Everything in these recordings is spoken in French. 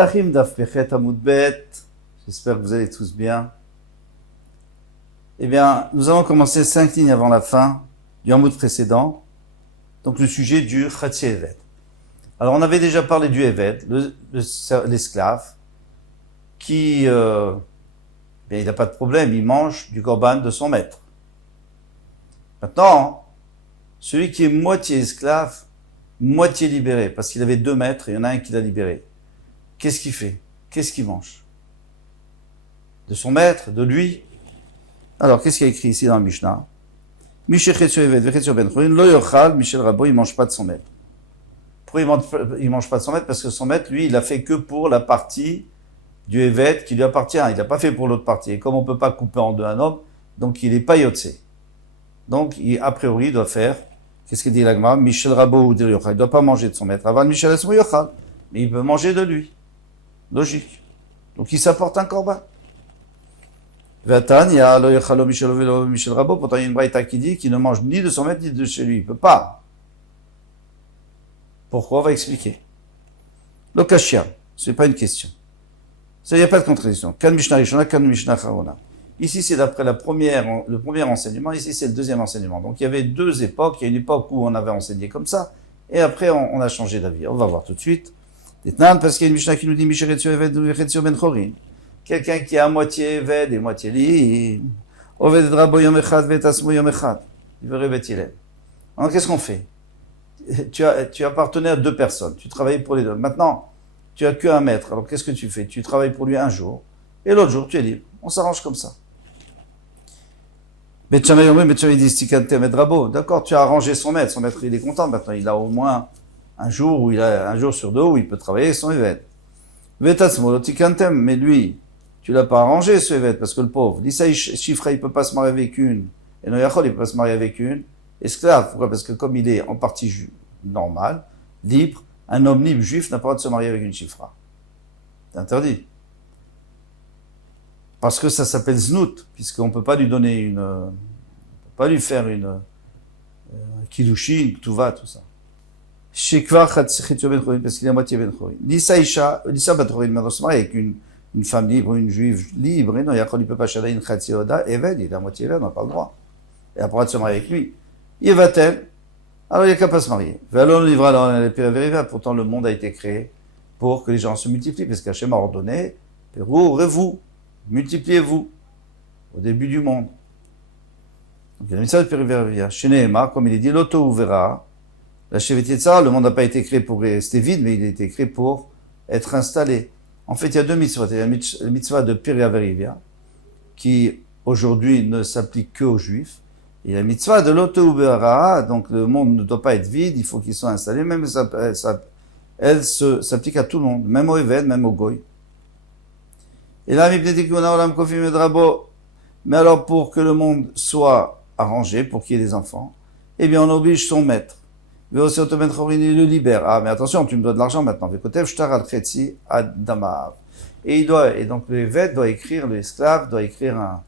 Psachim Daf Pechet Amud Bet. J'espère que vous allez tous bien. Eh bien, nous allons commencer 5 lignes avant la fin du Hamoud précédent. Donc, le sujet du Chatsi Eved. Alors, on avait déjà parlé du Eved, l'esclave, qui, il n'a pas de problème, il mange du korban de son maître. Maintenant, celui qui est moitié esclave, moitié libéré, parce qu'il avait 2 maîtres et il y en a un qui l'a libéré. Qu'est-ce qu'il fait? Qu'est-ce qu'il mange? De son maître, de lui? Alors, qu'est-ce qu'il y a écrit ici dans le Mishnah? Michel Chetio Eved, Vechetio Ben Chorin, Lo Yochal, Michel Rabo, il mange pas de son maître. Pourquoi il mange pas de son maître? Parce que son maître, lui, il a fait que pour la partie du Eved qui lui appartient. Il n'a pas fait pour l'autre partie. Et comme on peut pas couper en deux un homme, donc il est pas yotsé. Donc, a priori, il doit faire, qu'est-ce qu'il dit l'Agma? Michel Rabo ou Dir Yochal. Il doit pas manger de son maître. Avant Michel Esmo Yochal. Mais il peut manger de lui. Logique. Donc, il s'apporte un korban. Vatan, il y a Lo Yochalo Michel Rabo. Pourtant, il y a une braïta qui dit qu'il ne mange ni de son maître ni de chez lui. Il peut pas. Pourquoi? On va expliquer. Lokashia. C'est pas une question. Ça, il n'y a pas de contradiction. Kan Mishnah Rishona, Kan Mishnah Charona. Ici, c'est d'après le premier enseignement. Ici, c'est le deuxième enseignement. Donc, il y avait 2 époques. Il y a une époque où on avait enseigné comme ça. Et après, on a changé d'avis. On va voir tout de suite. Parce qu'il y a une Mishnah qui nous dit Michel Etzio Eved ou Etzio Ben Chorin. Quelqu'un qui est à moitié Eved et moitié Li. Oved Rabo Yom Echad Vetasmo Yom Echad. Il veut répéter. Alors, qu'est-ce qu'on fait? Tu appartenais à 2 personnes. Tu travaillais pour les 2. Maintenant, tu as qu'un maître. Alors, qu'est-ce que tu fais? Tu travailles pour lui un jour. Et l'autre jour, tu es libre. On s'arrange comme ça. D'accord, tu as arrangé son maître. Son maître, il est content. Maintenant, il a au moins un jour sur 2 où il peut travailler son évêque. Mais lui, tu l'as pas arrangé, ce évêque, parce que le pauvre, l'Issaï Chifra, il peut pas se marier avec une. Et Noyachol, il peut pas se marier avec une. Esclave. Pourquoi? Parce que comme il est en partie normal, libre, un homme libre juif n'a pas le droit de se marier avec une Chifra. C'est interdit. Parce que ça s'appelle znout, puisqu'on ne peut pas lui donner on peut pas lui faire une kiddushin, tuva, tout ça. Shekvar chatzichitio ben chorin, parce qu'il est à moitié ben chorin. Lisa ben chorin, maintenant se marier avec une femme libre, une juive libre, et non, il peut pas chaler une chatzioda, eved, il est à moitié eved, on n'a pas le droit. Et après de se marier avec lui. Il va-t-elle? Alors il n'y a qu'à pas se marier. V'alon livra la périvéria, pourtant le monde a été créé pour que les gens se multiplient, parce qu'Hachem a ordonné, Pérou, vous multipliez-vous au début du monde. Donc il y a une mitzvah de périvéria. Chez Nehemar, comme il est dit, l'auto ouvera. La Shevet Yetzirah, le monde n'a pas été créé pour rester vide, mais il a été créé pour être installé. En fait, il y a 2 mitzvahs. Il y a la mitzvah de périvéria, qui aujourd'hui ne s'applique qu'aux juifs. Et la mitzvah de l'auto ouvera, donc le monde ne doit pas être vide, il faut qu'il soit installé. Même elle s'applique à tout le monde, même au Eved, même au Goy. Et là, mais alors pour que le monde soit arrangé, pour qu'il y ait des enfants, eh bien on oblige son maître. Il le libère. Ah, mais attention, tu me dois de l'argent maintenant. Et donc le l'esclave doit écrire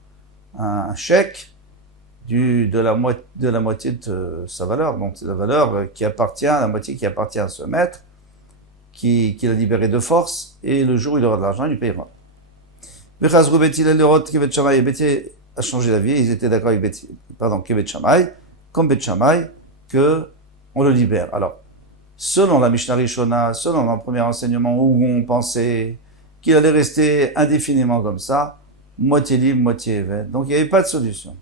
un chèque de la moitié de sa valeur. Donc c'est la valeur la moitié qui appartient à ce maître, qui l'a libéré de force, et le jour où il aura de l'argent, il lui payera. Betty a changé d'avis, ils étaient d'accord avec Kevet Shammai, comme Bet Shammai, que on le libère. Alors, selon la Mishnah Rishona, selon le premier enseignement où on pensait qu'il allait rester indéfiniment comme ça, moitié libre, moitié évêque. Donc, il n'y avait pas de solution.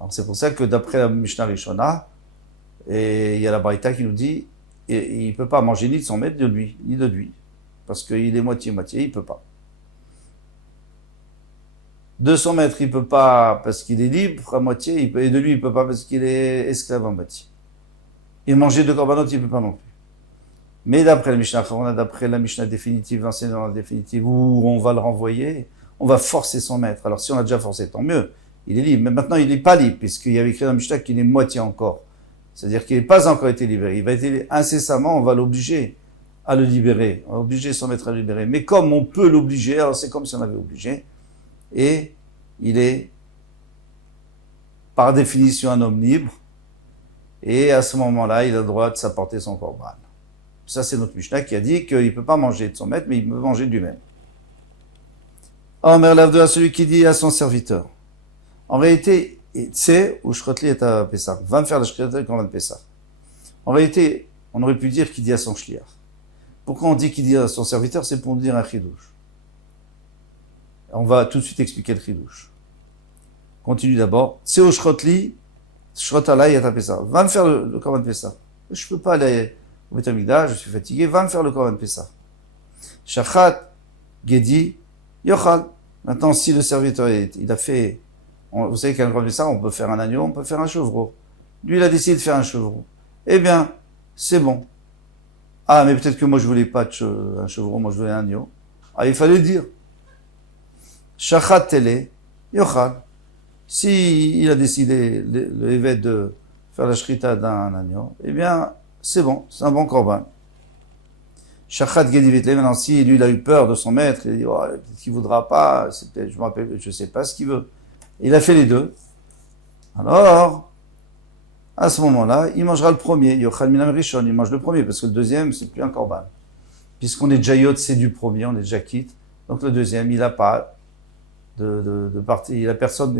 Donc, c'est pour ça que d'après la Mishnah Rishona, et il y a la Braïta qui nous dit, il ne peut pas manger ni de son maître, ni de lui. Parce qu'il est moitié-moitié, il ne peut pas. De son maître, il peut pas parce qu'il est libre à moitié, et de lui, il peut pas parce qu'il est esclave à moitié. Et manger de korbanot, il peut pas non plus. Mais d'après la Mishnah Charona, d'après la Mishnah définitive, l'enseignement définitive, où on va le renvoyer, on va forcer son maître. Alors si on l'a déjà forcé, tant mieux. Il est libre. Mais maintenant, il n'est pas libre, puisqu'il y avait écrit dans la Mishnah qu'il est moitié encore. C'est-à-dire qu'il n'est pas encore été libéré. Il va être incessamment, on va l'obliger à le libérer. On va obliger son maître à le libérer. Mais comme on peut l'obliger, alors c'est comme si on avait obligé. Et il est, par définition, un homme libre. Et à ce moment-là, il a le droit de s'apporter son korban. Ça, c'est notre Mishnah qui a dit qu'il ne peut pas manger de son maître, mais il peut manger de lui-même. Omer l'avde à celui qui dit à son serviteur. En réalité, c'est ou shrotli et à Pessah. Va me faire le shrotli quand on va de Pessah. En réalité, on aurait pu dire qu'il dit à son shliach. Pourquoi on dit qu'il dit à son serviteur? C'est pour dire un chidouche. On va tout de suite expliquer le chidouche. Continue d'abord. C'est au shrotli, shrotala et à Pessah. Va me faire le korban Pessah. Je peux pas aller au Beth Amikdash, je suis fatigué. Va me faire le korban Pessah. Shachat, Gedi, Yochal. Maintenant, si le serviteur, il a fait, vous savez qu'un korban Pessah, on peut faire un agneau, on peut faire un chevreau. Lui, il a décidé de faire un chevreau. Eh bien, c'est bon. Ah, mais peut-être que moi, je voulais pas un chevreau, moi, je voulais un agneau. Ah, il fallait le dire. Shachat tele, Yochal. Si il a décidé, le évêque, de faire la shrita d'un agneau, eh bien, c'est bon, c'est un bon korban. Shachat Gedi Vitle, maintenant, si lui, il a eu peur de son maître, il a dit, oh, peut-être qu'il voudra pas, je me rappelle, je sais pas ce qu'il veut. Il a fait les deux. Alors, à ce moment-là, il mangera le premier. Yochal Minam Rishon, il mange le premier, parce que le deuxième, c'est plus un korban. Puisqu'on est déjà yot, c'est du premier, on est déjà quitte. Donc le deuxième, il a pas de partie, il a personne,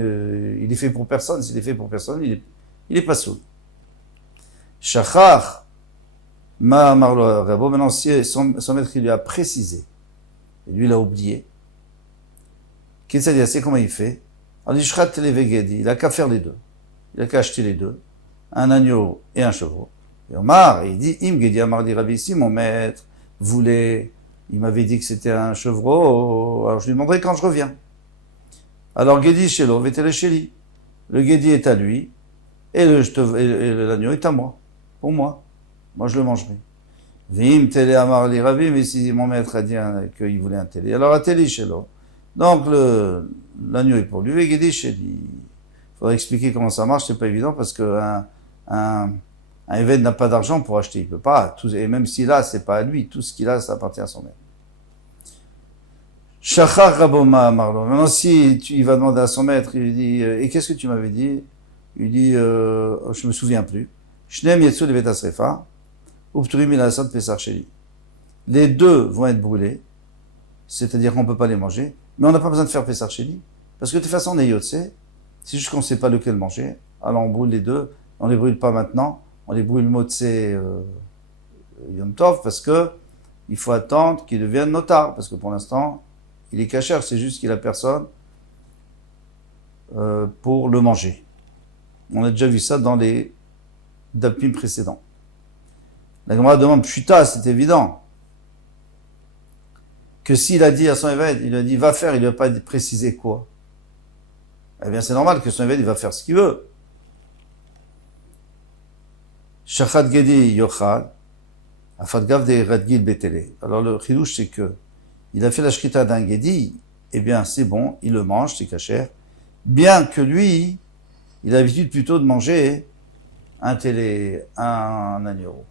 il est fait pour personne. S'il est fait pour personne, il est pas sourd. Shachar, Ma Marlo Rabo, maintenant, si son maître, il lui a précisé, et lui, il a oublié, qu'est-ce qu'il a dit, c'est comment il fait? Alors, il a qu'à faire les deux. Il a qu'à acheter les deux. Un agneau et un chevreau. Et Omar, il dit, Im Gedi Amar dit Rabbi, si mon maître voulait, il m'avait dit que c'était un chevreau, alors je lui demanderai quand je reviens. Alors, Gedi Shelo, Vetele Sheli. Le Gedi est à lui, et l'agneau est à moi. Pour moi. Moi, je le mangerai. Vim Tele Amar li Rabbi, mais si mon maître a dit qu'il voulait un télé, alors à télé Shelo. Donc, l'agneau est pour lui, et Gedi Sheli. Il faudrait expliquer comment ça marche, c'est pas évident, parce que un évêque n'a pas d'argent pour acheter, il peut pas, et même s'il a, c'est pas à lui, tout ce qu'il a, ça appartient à son maître. Shachar Raboma Marlo. Maintenant, si il va demander à son maître, il lui dit, et qu'est-ce que tu m'avais dit? Il dit, je me souviens plus. Shneem Yetsu de Betasrefa, Upturim Ilasad Pesach Sheli. Les deux vont être brûlés, c'est-à-dire qu'on peut pas les manger, mais on n'a pas besoin de faire Pesach Sheli, parce que de toute façon, on est Yotse, c'est juste qu'on ne sait pas lequel manger. Alors on brûle les deux. On les brûle pas maintenant. On les brûle Motse Yom Tov parce que il faut attendre qu'il devienne notar. Parce que pour l'instant, il est cachère. C'est juste qu'il a personne pour le manger. On a déjà vu ça dans les dapim précédents. La Gemara demande, Pshuta, c'est évident. Que s'il a dit à son évêque, il lui a dit, va faire, il lui a pas précisé quoi. Eh bien, c'est normal que son évêque, il va faire ce qu'il veut. Shachat Gedi Yochal, Afat Gav de Radgil Betele. Alors, le chidouche, c'est que, il a fait la shrita d'un Gedi, eh bien, c'est bon, il le mange, c'est cachère. Bien que lui, il a l'habitude plutôt de manger un agneau.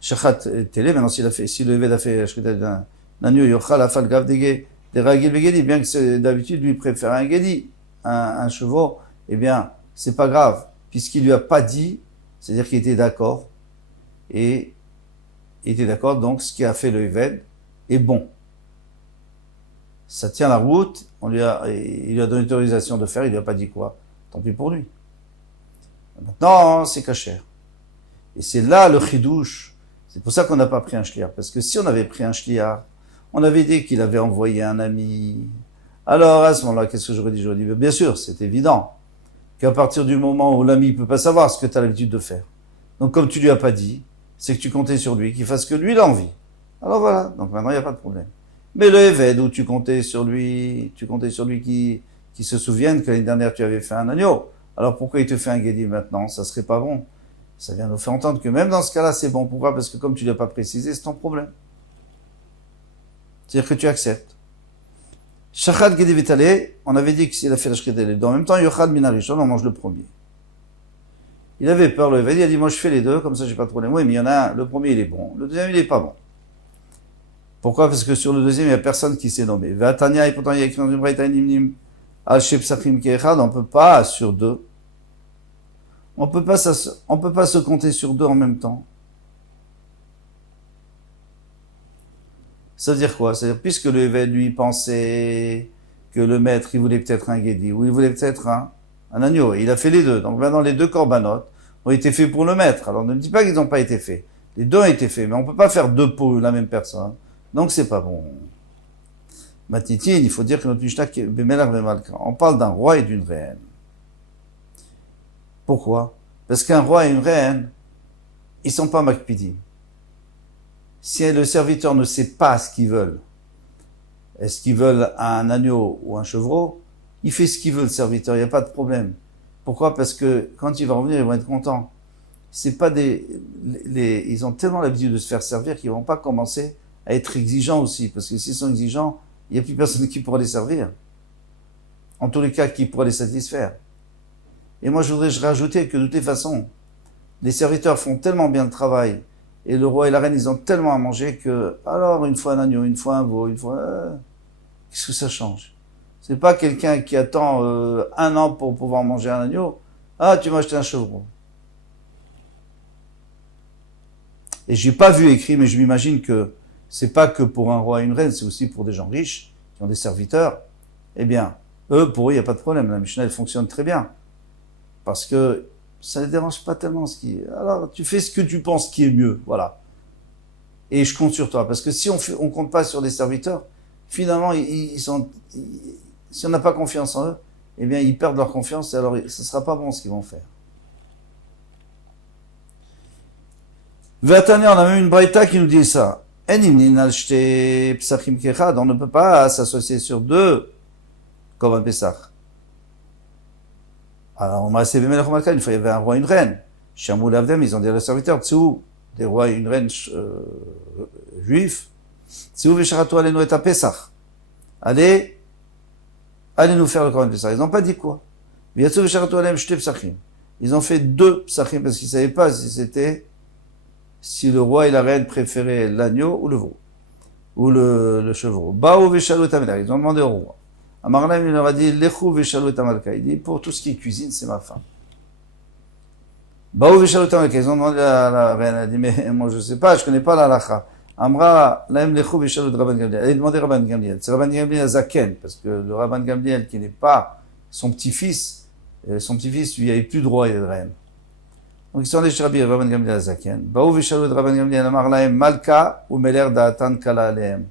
Shachat Tele, maintenant, si le évêque a fait la shrita d'un agneau Yochal, Afat Gav de Radgil Begedi, bien que d'habitude, lui préfère un Gedi. Un chevaux, eh bien, c'est pas grave, puisqu'il lui a pas dit, c'est-à-dire qu'il était d'accord, et il était d'accord, donc ce qui a fait le évêque est bon. Ça tient la route, il lui a donné l'autorisation de faire, il lui a pas dit quoi. Tant pis pour lui. Maintenant, c'est cachère. Et c'est là le chidouche. C'est pour ça qu'on n'a pas pris un shliach. Parce que si on avait pris un shliach, on avait dit qu'il avait envoyé un ami. Alors, à ce moment-là, qu'est-ce que j'aurais dit? J'aurais dit, bien sûr, c'est évident qu'à partir du moment où l'ami ne peut pas savoir ce que tu as l'habitude de faire. Donc, comme tu lui as pas dit, c'est que tu comptais sur lui, qu'il fasse ce que lui, il a envie. Alors voilà. Donc maintenant, il n'y a pas de problème. Mais le Eved, où tu comptais sur lui qui se souvienne que l'année dernière, tu avais fait un agneau. Alors pourquoi il te fait un Gedi maintenant? Ça serait pas bon. Ça vient nous faire entendre que même dans ce cas-là, c'est bon. Pourquoi? Parce que comme tu l'as pas précisé, c'est ton problème. C'est-à-dire que tu acceptes. Shachat Gedi Vitale, on avait dit que s'il a fait la Shketa les deux, en même temps, Yochad Minarishon, on mange le premier. Il avait peur, le Eved, il a dit, moi je fais les deux, comme ça j'ai pas de problème. Oui, mais il y en a un, le premier il est bon, le deuxième il est pas bon. Pourquoi? Parce que sur le deuxième, il n'y a personne qui s'est nommé. Vatania, et pourtant il y a écrit dans une braïta nimnim, al-shepsachim keechad, on peut pas sur deux. On peut pas se compter sur deux en même temps. Ça veut dire quoi? C'est-à-dire, puisque le évêque, lui, pensait que le maître, il voulait peut-être un guédi, ou il voulait peut-être un agneau, et il a fait les deux. Donc maintenant, les deux corbanotes ont été faits pour le maître. Alors ne me dis pas qu'ils n'ont pas été faits. Les deux ont été faits, mais on peut pas faire deux pour la même personne. Donc c'est pas bon. Matitine, il faut dire que notre Mishnah, on parle d'un roi et d'une reine. Pourquoi? Parce qu'un roi et une reine, ils sont pas makpidim. Si le serviteur ne sait pas ce qu'ils veulent, est-ce qu'ils veulent un agneau ou un chevreau, il fait ce qu'il veut, le serviteur, il n'y a pas de problème. Pourquoi? Parce que quand il va revenir, ils vont être contents. C'est pas ils ont tellement l'habitude de se faire servir qu'ils vont pas commencer à être exigeants aussi. Parce que s'ils sont exigeants, il n'y a plus personne qui pourra les servir. En tous les cas, qui pourra les satisfaire. Et moi, je voudrais rajouter que de toutes les façons, les serviteurs font tellement bien le travail, et le roi et la reine, ils ont tellement à manger que, alors, une fois un agneau, une fois un veau, une fois, qu'est-ce que ça change? C'est pas quelqu'un qui attend un an pour pouvoir manger un agneau. Ah, tu m'as acheté un chevreau. Et j'ai pas vu écrit, mais je m'imagine que c'est pas que pour un roi et une reine, c'est aussi pour des gens riches, qui ont des serviteurs. Eh bien, pour eux, il n'y a pas de problème. La Mishnah, elle fonctionne très bien. Parce que ça ne les dérange pas tellement alors, tu fais ce que tu penses qui est mieux. Voilà. Et je compte sur toi. Parce que si on compte pas sur les serviteurs, finalement, si on n'a pas confiance en eux, eh bien, ils perdent leur confiance et alors, ce sera pas bon ce qu'ils vont faire. Vatane, on a même une braïta qui nous dit ça. On ne peut pas s'associer sur deux Korban Pesach. Alors, on m'a assez une fois, il y avait un roi et une reine. Shamou Lavdem, ils ont dit à leurs serviteurs, Tsou, des rois et une reine juifs, Tsou Vesharatu Alenu et Pesach. Allez nous faire le Korban Pesach. Ils n'ont pas dit quoi. Vyatsu Vesharatu Alem Shte Pesachim. Ils ont fait deux Pesachim parce qu'ils ne savaient pas si le roi et la reine préféraient l'agneau ou le veau, ou le chevreau. Baou Veshalu Tamelach. Ils ont demandé au roi. Amarlaim, il leur a dit, Lechou Veshalu Tamalka. Il dit, pour tout ce qui est cuisine, c'est ma femme. Baou Veshalu Tamalka. Ils ont demandé à la reine. Elle a dit, mais moi, je sais pas, je connais pas la halakha. Amra, Laim Lechou Veshalu de Rabban Gamliel. Elle a demandé Rabban Gamliel. C'est Rabban Gamliel Zaken, parce que le Rabban Gamliel, qui n'est pas son petit-fils, lui, avait plus de roi et de reine. Donc, ils sont allés chez Rabban Gamliel Zaken. Baou Veshalu de Rabban Gamliel. Amarlaim Malka ou Meler Da'atan Kala Aleem.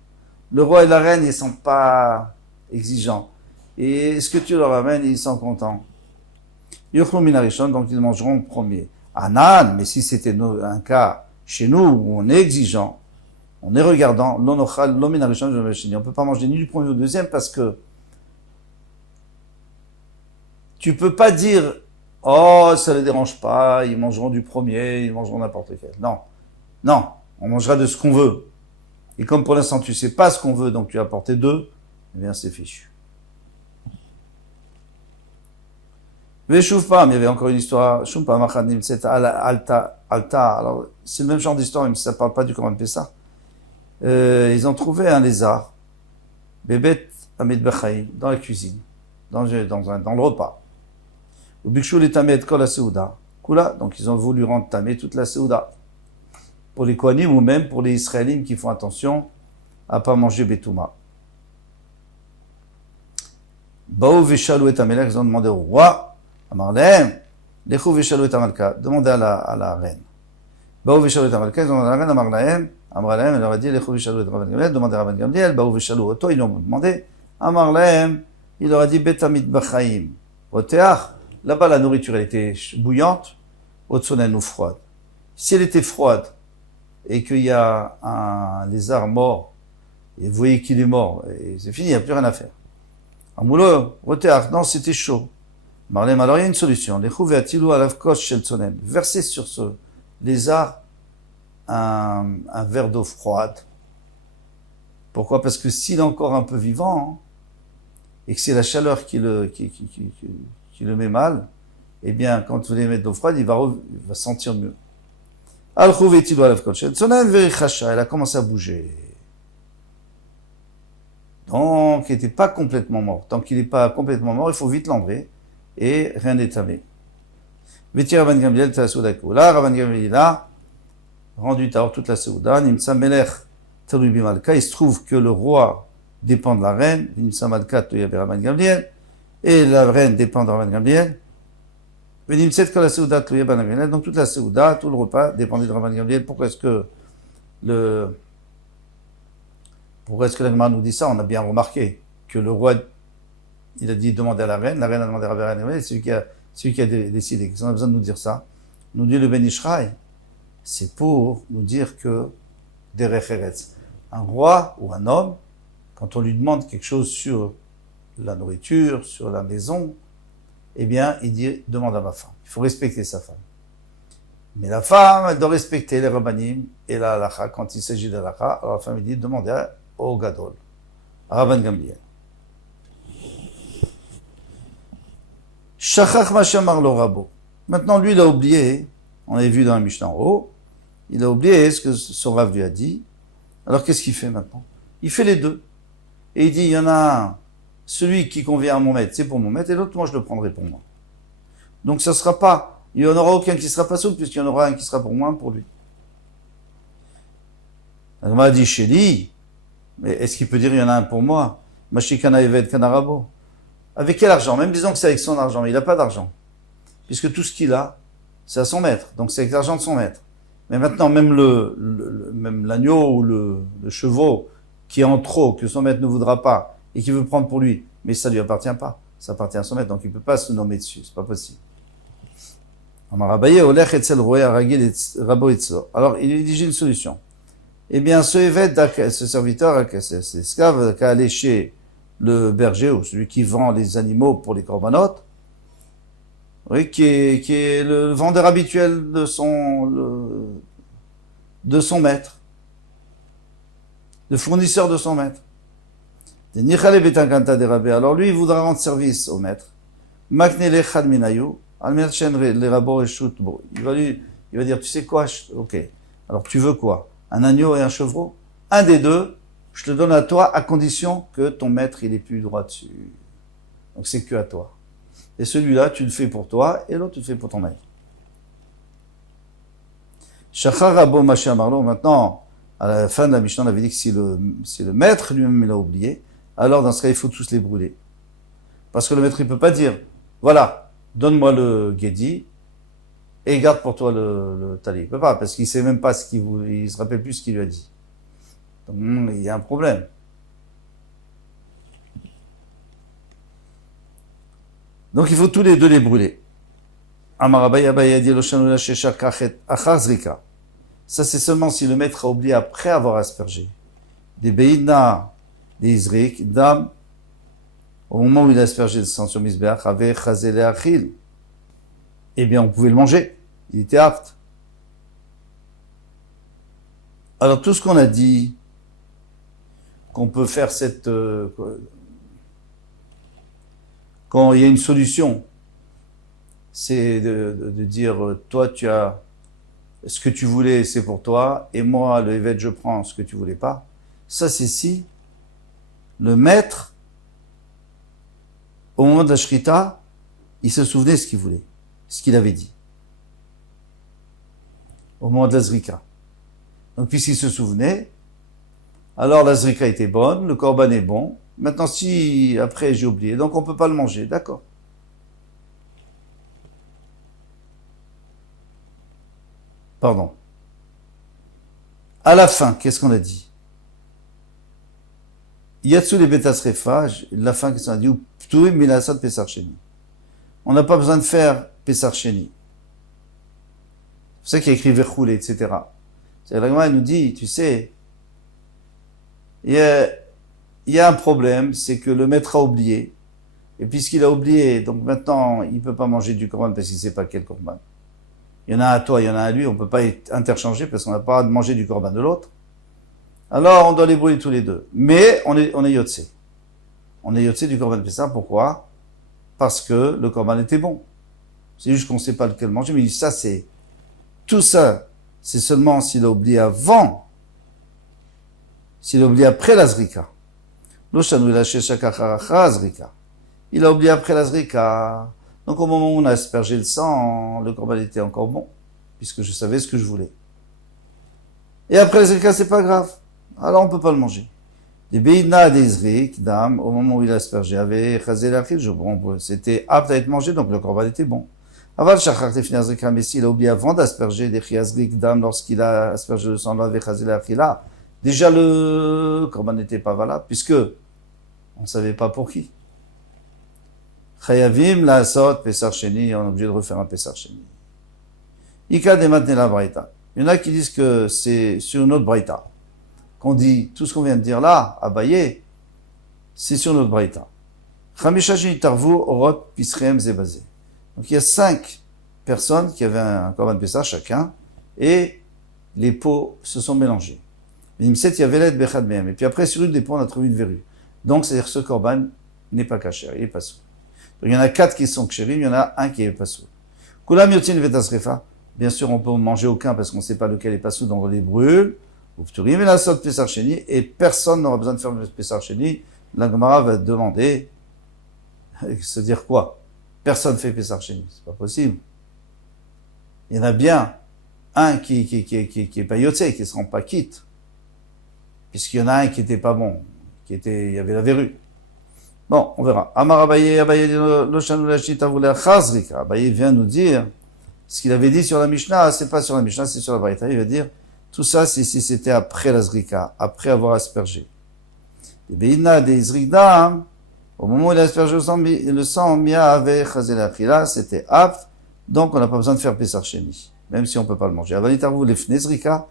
Le roi et la reine, ils sont pas exigeants. Et ce que tu leur amènes, ils sont contents. Yochlu minarishon, donc ils mangeront le premier. Anan, mais si c'était un cas chez nous où on est exigeant, on est regardant, l'onochal, l'ominarishon, on peut pas manger ni du premier ou du deuxième parce que tu peux pas dire, oh, ça les dérange pas, ils mangeront du premier, ils mangeront n'importe quel. Non, on mangera de ce qu'on veut. Et comme pour l'instant tu sais pas ce qu'on veut, donc tu as apporté deux, eh bien, c'est fichu. Veshoufam, il y avait encore une histoire. Shumpa Machanim, c'est Alta. Alors, c'est le même genre d'histoire, même si ça ne parle pas du Korban Pessah. Ils ont trouvé un lézard, Bébet Amid Bechaim, dans la cuisine, dans le repas. Au Bikshou les Tamé et Kol la Seouda. Kula, donc ils ont voulu rendre Tamé toute la Seouda. Pour les Kohanim ou même pour les Israélites qui font attention à pas manger Betouma. Baou Veshalou et Amelech, ils ont demandé au roi, Amarlem, Lechou Veshalou et Amalka, demandez à la reine. Baou Veshalou et Amalka, ils ont demandé à la reine, Amarlem, elle leur a dit, Lechou Veshalou et Rabban Gamliel, demandez à Rabban Gamliel, Baou Veshalou Oto, ils lui ont demandé, Amarlem, il leur a dit, Betamit Bachaim, Oteach, là-bas la nourriture elle était bouillante, Otsonen ou froide. Si elle était froide, et qu'il y a un lézard mort, et vous voyez qu'il est mort, et c'est fini, il n'y a plus rien à faire. Amoulo, Roteach, non, c'était chaud. Marlem, alors il y a une solution. Les chouvé atilou alav kosh shel tsonen. Versez sur ce lézard un verre d'eau froide. Pourquoi? Parce que s'il est encore un peu vivant, et que c'est la chaleur qui le met mal, eh bien, quand vous allez mettre de l'eau froide, il va sentir mieux. Al chouvé atilou alav kosh shel tsonen verichacha. Elle a commencé à bouger. Donc, il n'était pas complètement mort. Tant qu'il n'est pas complètement mort, il faut vite l'enlever. Et rien n'est tamé. Viti Rabban Gamliel ta soudakou. Là, Rabban Gamliel a rendu tahor toute la souda. Nimtsa melech il se trouve que le roi dépend de la reine, et la reine dépend de Rabban Gamliel. Donc toute la Seouda, tout le repas dépendait de Rabban Gamliel. Pourquoi est-ce que la Gemara nous dit ça? On a bien remarqué que le roi, il a dit demander à la reine a demandé à Rabban Gamliel, c'est celui qui a décidé. Qu'est-ce qu'on a besoin de nous dire ça? Nous dit le Ben Ishraï, c'est pour nous dire que Derech Eretz, un roi ou un homme, quand on lui demande quelque chose sur la nourriture, sur la maison, eh bien, il dit, demande à ma femme. Il faut respecter sa femme. Mais la femme, elle doit respecter les rabbanim et la halakha. Quand il s'agit de la halakha, alors la femme, il dit, demandez au gadol, à Rabban Gamliel. Shachach ma shamar lo rabo. Maintenant, lui, il a oublié, on avait vu dans la Mishnah en haut, il a oublié ce que son Rav lui a dit. Alors, qu'est-ce qu'il fait maintenant? Il fait les deux. Et il dit, il y en a un, celui qui convient à mon maître, c'est pour mon maître, et l'autre, moi, je le prendrai pour moi. Donc, ça sera pas, il n'y en aura aucun qui sera pas souple, puisqu'il y en aura un qui sera pour moi, un pour lui. Alors, on m'a dit, Chéli, mais est-ce qu'il peut dire, il y en a un pour moi? Mashikana Eved Kanarabo. Avec quel argent? Même disons que c'est avec son argent, mais il n'a pas d'argent. Puisque tout ce qu'il a, c'est à son maître. Donc, c'est avec l'argent de son maître. Mais maintenant, même même l'agneau ou le chevaux qui est en trop, que son maître ne voudra pas, et qui veut prendre pour lui, mais ça lui appartient pas. Ça appartient à son maître, donc il peut pas se nommer dessus. C'est pas possible. Alors, il dit, j'ai une solution. Eh bien, ce évêque, ce serviteur, cet esclave, qui a allé chez le berger, ou celui qui vend les animaux pour les corbanotes, oui, qui est le vendeur habituel de son maître, le fournisseur de son maître. Alors lui, il voudra rendre service au maître. Il va dire, tu sais quoi, ok, alors tu veux quoi? Un agneau et un chevreau? Un des deux, je te donne à toi à condition que ton maître, il ait plus droit dessus. Donc c'est que à toi. Et celui-là, tu le fais pour toi, et l'autre, tu le fais pour ton maître. Shachar Rabo Masha Marlo, maintenant, à la fin de la Mishnah, on avait dit que si le maître lui-même il a oublié, alors dans ce cas, il faut tous les brûler. Parce que le maître, il peut pas dire, voilà, donne-moi le guédi, et garde pour toi le tali. Il peut pas, parce qu'il sait même pas il se rappelle plus ce qu'il lui a dit. Donc, il y a un problème. Donc il faut tous les deux les brûler. Ça c'est seulement si le maître a oublié après avoir aspergé. Des beïna, des izrik, dam, au moment où il a aspergé le sang sur Misbeach, avait chazé le achil. Eh bien on pouvait le manger. Il était apte. Alors tout ce qu'on a dit, qu'on peut faire quand il y a une solution, c'est de dire, toi, tu as ce que tu voulais, c'est pour toi, et moi, le évêque, je prends ce que tu voulais pas. Ça, c'est si le maître, au moment de la shrita, il se souvenait ce qu'il voulait, ce qu'il avait dit. Au moment de la zrika. Donc, puisqu'il se souvenait, alors la zrika était bonne, le korban est bon. Maintenant, si après j'ai oublié, donc on peut pas le manger, d'accord. Pardon. À la fin, qu'est-ce qu'on a dit? Yatsu les betasrefa, la fin, qu'est-ce qu'on a dit? Ptuim milasad pesar sheni. On n'a pas besoin de faire pesar sheni. C'est ça qu'il y a écrit verchoule, etc. C'est la Gemara nous dit, tu sais, il y a un problème, c'est que le maître a oublié. Et puisqu'il a oublié, donc maintenant, il peut pas manger du korban parce qu'il sait pas quel korban. Il y en a un à toi, il y en a un à lui, on peut pas interchanger parce qu'on n'a pas à manger du korban de l'autre. Alors, on doit les brûler tous les deux. Mais, on est yotse. On est yotse du korban Pessah. Pourquoi? Parce que le korban était bon. C'est juste qu'on sait pas lequel manger, mais ça, tout ça, c'est seulement s'il a oublié avant, s'il a oublié après la zrika. Il a oublié après la zrika. Donc au moment où on a aspergé le sang, le korban était encore bon, puisque je savais ce que je voulais. Et après la zrika, c'est pas grave. alors on peut pas le manger. Des Beina d'Ezrik, dame, au moment où il a aspergé, avait chazé l'achil, c'était apte à être mangé, donc le corban était bon. Aval shachar tefni azrika, mais s'il a oublié avant d'asperger des chiazrik, dame, lorsqu'il a aspergé le sang, avait chazé l'achila, déjà le corban n'était pas valable, puisque on savait pas pour qui. Chayavim la sot pesar sheni, on est obligé de refaire un pesar sheni. Ika de matne la braïta. Il y en a qui disent que c'est sur une autre braïta. Qu'on dit, tout ce qu'on vient de dire là, à Baye, c'est sur notre braïta. Chamisha sheni tarvu orot pisreem zebazé. Donc il y a 5 personnes qui avaient un korban pesar chacun, et les pots se sont mélangés. Imset yavelet bechad mehem. Et puis après, sur une des pots, on a trouvé une verrue. Donc, c'est-à-dire que ce korban n'est pas kasher, il est pas sourd. Donc, il y en a 4 qui sont kshérim, il y en a un qui est pas sourd. Kulam yotin vetasrefa. Bien sûr, on peut en manger aucun parce qu'on ne sait pas lequel est pas sourd, donc on les brûle. Ufturim et la sot pesar sheni, et personne n'aura besoin de faire le pesar sheni. La Gemara va demander, se dire quoi? Personne fait pesar sheni. C'est pas possible. Il y en a bien un qui est pas yotse, qui se rend pas quitte. Puisqu'il y en a un qui était pas bon. Il y avait la verrue. Bon, on verra. Amar Abaye vient nous dire ce qu'il avait dit sur la Mishnah, c'est pas sur la Mishnah, c'est sur la Braïta. Il va dire, tout ça, c'est si c'était après la Zrika, après avoir aspergé. Et Beina des Zrikdam, au moment où il a aspergé le sang, Mia avait chazé la Khila, c'était apte, donc on n'a pas besoin de faire Pesar Sheni, même si on peut pas le manger. Avanitarvu les Fnei Zrika,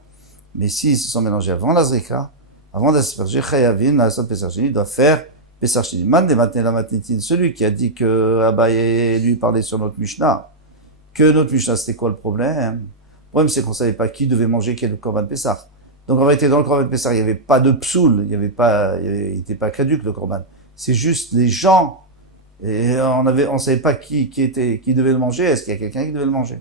mais s'ils se sont mélangés avant la Zrika, avant d'asperger, Chayavin, la Sot Pesar Sheni, doit faire Pesar Sheni. Man de Matne la Matnitin, celui qui a dit que Abaye lui parlait sur notre Mishnah, que notre Mishnah, c'était quoi le problème? Le problème, c'est qu'on savait pas qui devait manger quel Korban Pesar. Donc, en réalité, dans le Korban Pesar, il n'y avait pas de psoul, il était pas caduque, le Korban. C'est juste les gens, et on savait pas qui devait le manger, est-ce qu'il y a quelqu'un qui devait le manger?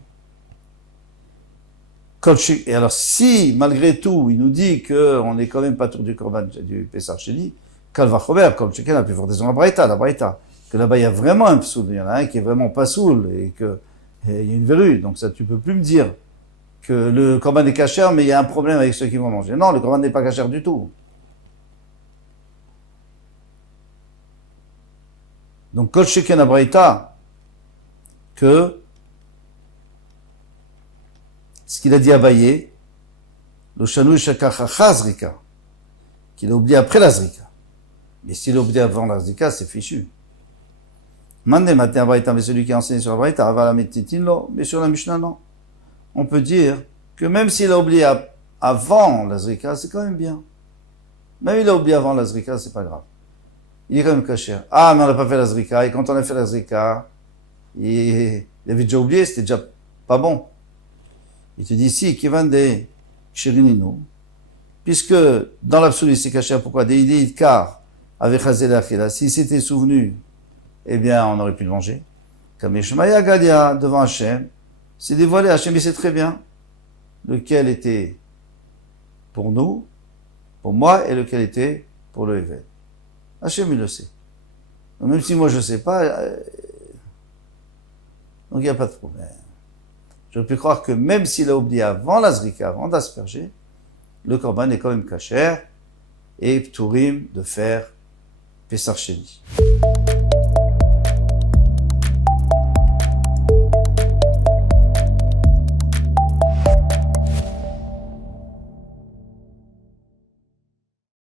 Et alors, si, malgré tout, il nous dit qu'on n'est quand même pas tour du Korban, du Pesar Sheni, Kalva Chober, comme chacun a pu faire des la Braïta, que là-bas, il y a vraiment un psoul, il y en a un qui est vraiment pas soul, et il y a une verrue. Donc ça, tu peux plus me dire que le Korban est kasher, mais il y a un problème avec ceux qui vont manger. Non, le Korban n'est pas kasher du tout. Donc, Kol Sheken Abraïta, que ce qu'il a dit à Baye, le Shanou Shakachacha Zrika, qu'il a oublié après la Zrika. Mais s'il a oublié avant la Zrika, c'est fichu. Mande matin Abraïta, mais celui qui a enseigné sur la Braïta, avala mettitinlo, mais sur la Mishnah, non. On peut dire que même s'il a oublié avant la Zrika, c'est quand même bien. Même il a oublié avant la Zrika, c'est pas grave. Il est quand même kasher. Ah, mais on n'a pas fait la Zrika, et quand on a fait la Zrika, il avait déjà oublié, c'était déjà pas bon. Il te dit, si, Kivan de Kshirininu, puisque dans l'absolu c'est kasher, pourquoi? Des idées de car, avec Hazel Achila, s'il s'était souvenu, eh bien, on aurait pu le manger. Comme Yeshmaya Gadia, devant Hachem, c'est dévoilé. Hachem, il sait très bien lequel était pour nous, pour moi, et lequel était pour le Évêque. Hachem, il le sait. Donc, même si moi, je ne sais pas, donc il n'y a pas de problème. Je peux croire que même s'il a oublié avant la Zrika, avant d'asperger, le Korban est quand même kasher, et Pturim de faire Pesar Sheni.